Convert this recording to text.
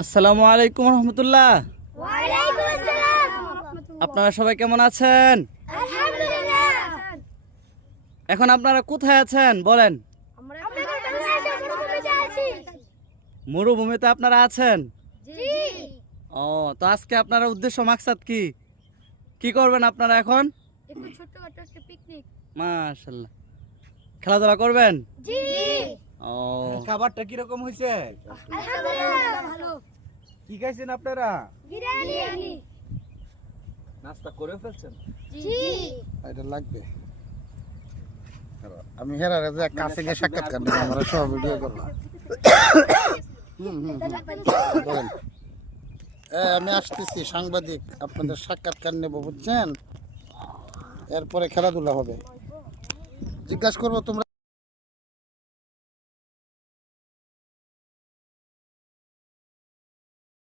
আসসালামু আলাইকুম রহমতুল্লাহ। ওয়ালাইকুম আসসালাম। আপনারা সবাই কেমন আছেন? আলহামদুলিল্লাহ। এখন আপনারা কোথায় আছেন বলেন? আমরা বাংলাদেশের মরুভূমিতে আছি। মরুভূমিতে আপনারা আছেন? জি। ও, তো আজকে আপনারা উদ্দেশ্য মাকসাদ কি কি করবেন আপনারা এখন? একটু ছোটখাটো একটা পিকনিক। মাশাআল্লাহ, খেলাধুলা করবেন? জি। ও, খাবারটা কিরকম হয়েছে? আলহামদুলিল্লাহ ভালো। কি খাইছেন আপনারা? বিরিয়ানি। নাস্তা করে ফেলছেন? জি। এটা লাগবে। আমি হেরার যে কাছে গিয়ে সাক্ষাৎকার নেব, আমরা সব ভিডিও করবো। বলেন। আমি আসতেছি, সাংবাদিক, আপনাদের সাক্ষাৎকার নেব, বুঝছেন? এরপরে খেলাধুলা হবে। জিজ্ঞাসা করবো তোমরা